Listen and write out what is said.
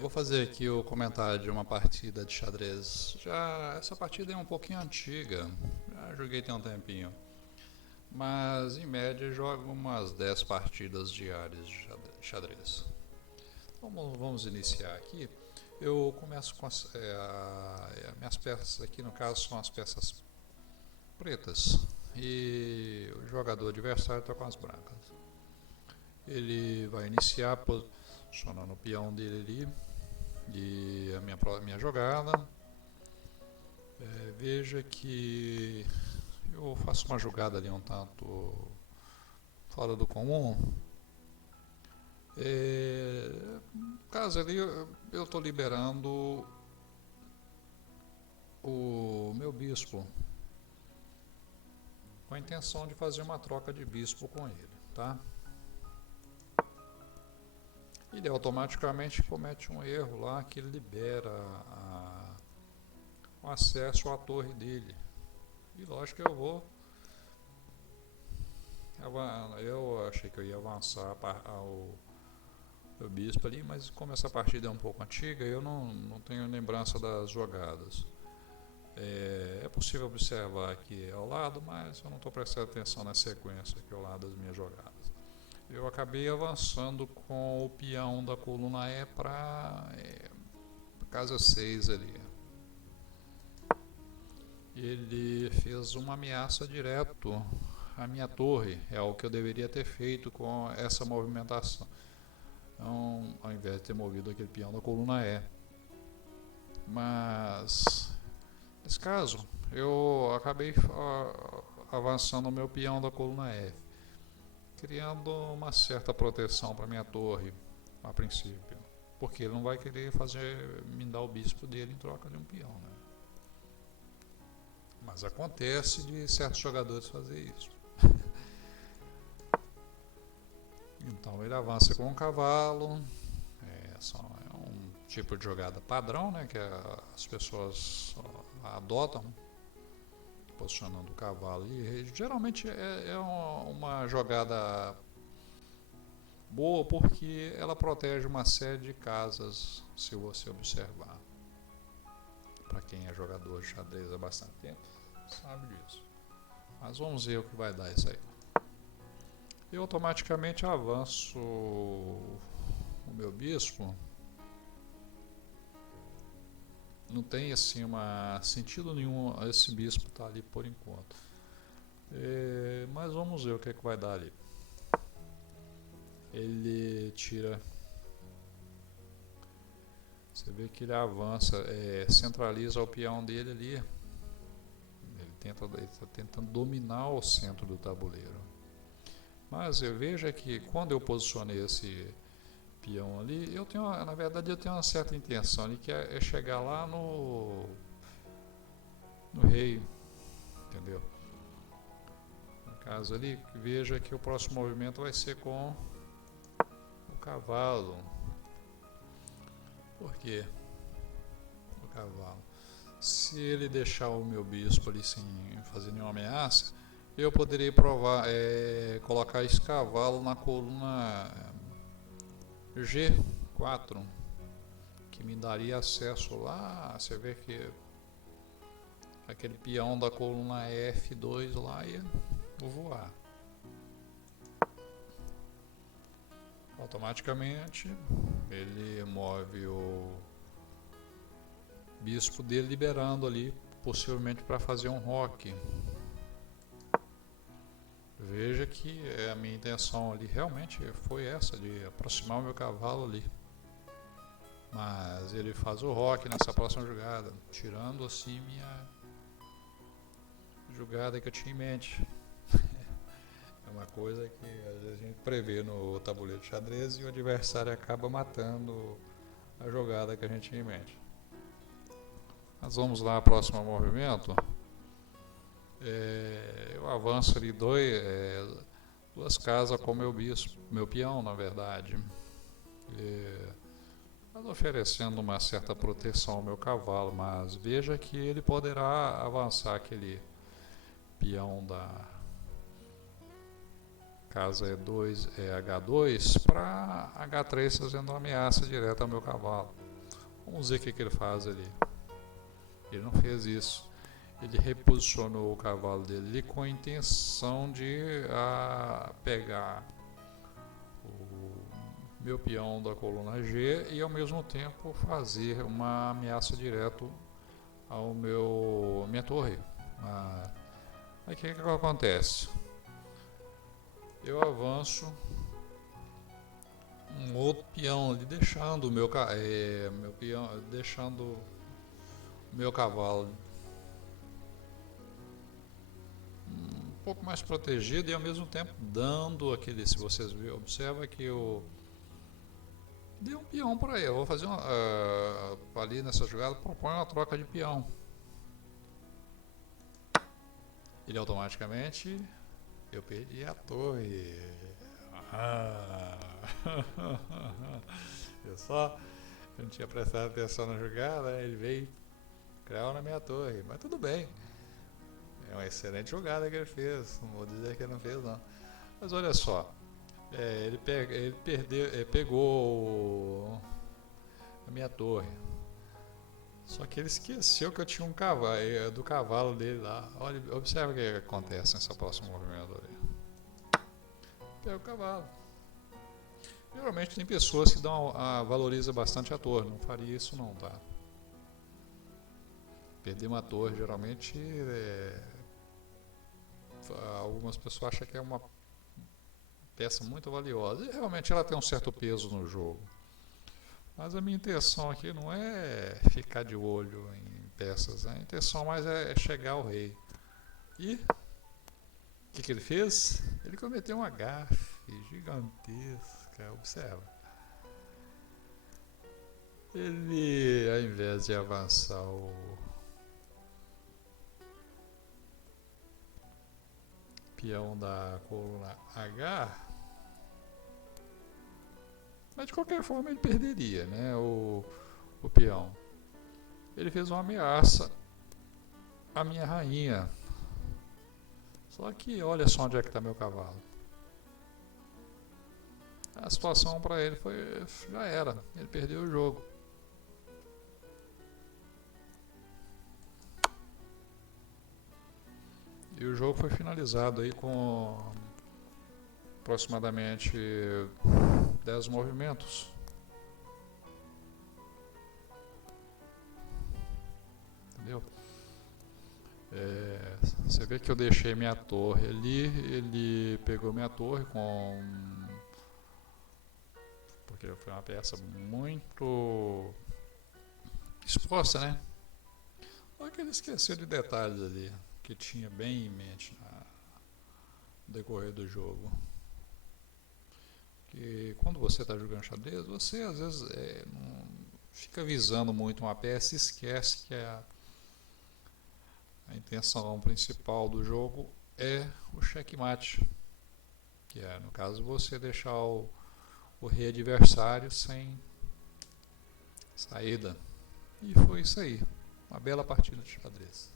Vou fazer aqui o comentário de uma partida de xadrez. Já essa partida é um pouquinho antiga, já joguei tem um tempinho, mas em média jogo umas 10 partidas diárias de xadrez. Vamos iniciar aqui. Eu começo com minhas peças aqui, no caso são as peças pretas e o jogador adversário está com as brancas. Ele vai iniciar posicionando o peão dele ali e a minha jogada. Veja que eu faço uma jogada ali um tanto fora do comum. No caso ali, eu estou liberando o meu bispo com a intenção de fazer uma troca de bispo com ele, tá? Ele automaticamente comete um erro lá que libera o acesso à torre dele. E lógico que eu achei que eu ia avançar o bispo ali, mas como essa partida é um pouco antiga, eu não tenho lembrança das jogadas. É possível observar aqui ao lado, mas eu não estou prestando atenção na sequência aqui ao lado das minhas jogadas. Eu acabei avançando com o peão da coluna E para casa 6 ali. Ele fez uma ameaça direto à minha torre, é o que eu deveria ter feito com essa movimentação. Então, ao invés de ter movido aquele peão da coluna E. Mas, nesse caso, eu acabei avançando o meu peão da coluna F, criando uma certa proteção para minha torre, a princípio. Porque ele não vai querer me dar o bispo dele em troca de um peão, né? Mas acontece de certos jogadores fazer isso. Então ele avança com um cavalo. É um tipo de jogada padrão, né, que as pessoas adotam, posicionando o cavalo. E geralmente é uma jogada boa porque ela protege uma série de casas, se você observar. Para quem é jogador de xadrez há bastante tempo, sabe disso. Mas vamos ver o que vai dar isso aí. Eu automaticamente avanço o meu bispo. Não tem assim sentido nenhum esse bispo estar ali por enquanto. Mas vamos ver o que vai dar ali. Ele tira. Você vê que ele avança, centraliza o peão dele ali. Ele está tentando dominar o centro do tabuleiro. Mas veja que quando eu posicionei esse peão ali, na verdade eu tenho uma certa intenção ali, que é chegar lá no rei, entendeu? No caso ali, veja que o próximo movimento vai ser com o cavalo. Por quê? O cavalo. Se ele deixar o meu bispo ali sem fazer nenhuma ameaça, eu poderia colocar esse cavalo na coluna G4, que me daria acesso lá. Você vê que aquele peão da coluna F2 lá ia voar. Automaticamente ele move o bispo dele, liberando ali, possivelmente para fazer um roque. Veja que a minha intenção ali realmente foi essa, de aproximar o meu cavalo ali. Mas ele faz o roque nessa próxima jogada, tirando assim minha jogada que eu tinha em mente. É uma coisa que às vezes a gente prevê no tabuleiro de xadrez e o adversário acaba matando a jogada que a gente tinha em mente. Mas vamos lá, próximo movimento. Eu avanço ali duas casas com meu peão, na verdade. Oferecendo uma certa proteção ao meu cavalo, mas veja que ele poderá avançar aquele peão casa E2 é H2 para H3 fazendo uma ameaça direta ao meu cavalo. Vamos ver o que ele faz ali. Ele não fez isso. Ele reposicionou o cavalo dele com a intenção de pegar o meu peão da coluna G e ao mesmo tempo fazer uma ameaça direto ao minha torre. Aí o que acontece? Eu avanço um outro peão ali, deixando o meu peão, deixando o meu cavalo um pouco mais protegido e ao mesmo tempo dando aquele, se vocês observam que eu dei um peão para ele. Eu vou fazer ali nessa jogada, propõe uma troca de peão. Ele automaticamente, eu perdi a torre. Eu não tinha prestado atenção na jogada, ele veio criar na minha torre, mas tudo bem. É uma excelente jogada que ele fez, não vou dizer que ele não fez não. Mas olha só, ele pegou a minha torre. Só que ele esqueceu que eu tinha um cavalo, do cavalo dele lá. Olha, observa o que acontece nesse próximo movimento ali. Pega o cavalo. Geralmente tem pessoas que valorizam bastante a torre, não faria isso não, tá? Perder uma torre geralmente algumas pessoas acham que é uma peça muito valiosa e realmente ela tem um certo peso no jogo. Mas a minha intenção aqui não é ficar de olho em peças, a intenção mais é chegar ao rei. E o que ele fez? Ele cometeu uma gafe gigantesca, observa. Ele, ao invés de avançar o peão da coluna H, mas de qualquer forma ele perderia, né, o peão. Ele fez uma ameaça à minha rainha. Só que olha só onde é que está meu cavalo. A situação para ele já era, ele perdeu o jogo. E o jogo foi finalizado aí com aproximadamente 10 movimentos. Entendeu? Você vê que eu deixei minha torre ali, ele pegou minha torre porque foi uma peça muito exposta, né? Só que ele esqueceu de detalhes ali, que tinha bem em mente no decorrer do jogo. Que quando você está jogando xadrez, você às vezes não fica visando muito uma peça e esquece que a intenção principal do jogo é o checkmate, que é, no caso, você deixar o rei adversário sem saída. E foi isso aí, uma bela partida de xadrez.